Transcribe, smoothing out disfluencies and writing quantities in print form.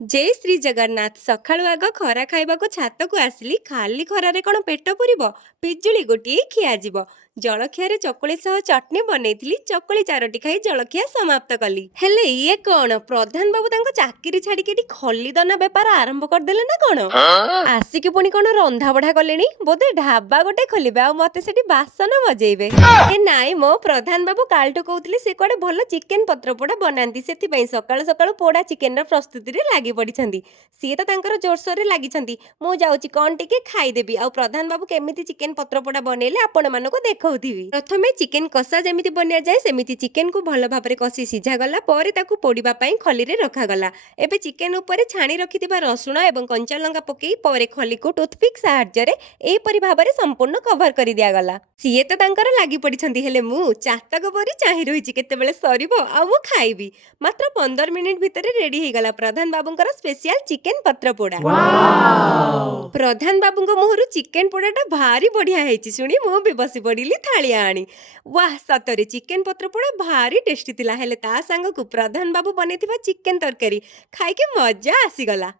जय श्री जगन्नाथ सकाळୁ आग खरा खाइबाको छातକୁ ଆସିଲି ଖାଲି ଖରାରେ କ'ଣ ପେଟ ପୁରିବ ପିଜୁଳି ଗୋଟିଏ ଖିଆଯିବ ଜଳଖିଆରେ ଚକୁଳି ସହ ଚଟଣି ବନେଇଥିଲି ଚକୁଳି ଚାରୋଟି ଖାଇ ଜଳଖିଆ ସମାପ୍ତ କଲି ହେଲେ ଇଏ କ'ଣ ପ୍ରଧାନ ବାବୁ ତାଙ୍କ ଚାକିରି ଛାଡ଼ିକି ଏଠି ଖଲିଦନା ବେପାର ଆରମ୍ଭ କରିଦେଲେ ନା କ'ଣ ଆସିକି ପୁଣି କ'ଣ ରନ୍ଧାବଢ଼ା କଲେଣି ବୋଧେ ଢାବା ଗୋଟେ ଖୋଲିବେ ଆଉ ମତେ ସେଠି ବାସନ ମଜେଇବେ ଏ ନାଇଁ ମୋ ପ୍ରଧାନ ବାବୁ କାଲଠୁ କହୁଥିଲେ ସେ କୁଆଡ଼େ ଭଲ ଚିକେନ ପତ୍ର ପୋଡ଼ା ବନାନ୍ତି ସେଥିପାଇଁ ସକାଳୁ ସକାଳୁ ପୋଡ଼ା ଚିକେନର ପ୍ରସ୍ତୁତିରେ ଲାଗି ପଡ଼ିଛନ୍ତି ସିଏ ତ ତାଙ୍କର ଜୋରସୋରରେ ଲାଗିଛନ୍ତି ମୁଁ ଯାଉଛି କ'ଣ ଟିକେ ଖାଇଦେବି ଆଉ ପ୍ରଧାନ ବାବୁ କେମିତି ଚିକେନ ପତ୍ର ପୋଡ଼ା ବନେଇଲେ ଆପଣମାନଙ୍କୁ ଦେଖାଉଥିବି ପ୍ରଥମେ ଚିକେନ କଷା ଯେମିତି ବନିଆଯାଏ ସେମିତି ଚିକେନକୁ ଭଲ ଭାବରେ କଷି ସିଝାଗଲା ପରେ ତାକୁ ପୋଡ଼ିବା ପାଇଁ ଖଲିରେ ରଖାଗଲା ଏବେ ଚିକେନ ଉପରେ ଛାଣି ରଖିଥିବା ରସୁଣ ଏବଂ କଞ୍ଚା ଲଙ୍କା ପକାଇ ପରେ ଖଲିକୁ ଟୁଥପିକ୍ ସାହାଯ୍ୟରେ ଏହିପରି ଭାବରେ ସମ୍ପୂର୍ଣ୍ଣ କଭର କରି ଦିଆଗଲା ସିଏ ତ ତାଙ୍କର ଲାଗି ପଡ଼ିଛନ୍ତି ହେଲେ ମୁଁ ଚାତକ ପରି ଚାହିଁ ରହିଛି କେତେବେଳେ ସରିବ ଆଉ ମୁଁ ଖାଇବି ମାତ୍ର 15 ମିନିଟ୍ ଭିତରେ ରେଡି ହେଇଗଲା ପ୍ରଧାନ ବାବୁଙ୍କର ସ୍ପେଶିଆଲ ଚିକେନ ପତ୍ର ପୋଡ଼ା ପ୍ରଧାନ ବାବୁଙ୍କ ମୁହଁରୁ ଚିକେନ ପୋଡ଼ାଟା ଭାରି ବଢ଼ିଆ ହେଇଛି ଶୁଣି ମୁଁ ବି ବସି ପଡ଼ିଲି ଥାଳିଆ ଆଣି ୱାହ ସତରେ ଚିକେନ ପତ୍ର ପୋଡ଼ା ଭାରି ଟେଷ୍ଟି ଥିଲା ହେଲେ ତା ସାଙ୍ଗକୁ ପ୍ରଧାନ ବାବୁ ବନେଇଥିବା ଚିକେନ ତରକାରୀ ଖାଇକି ମଜା ଆସିଗଲା।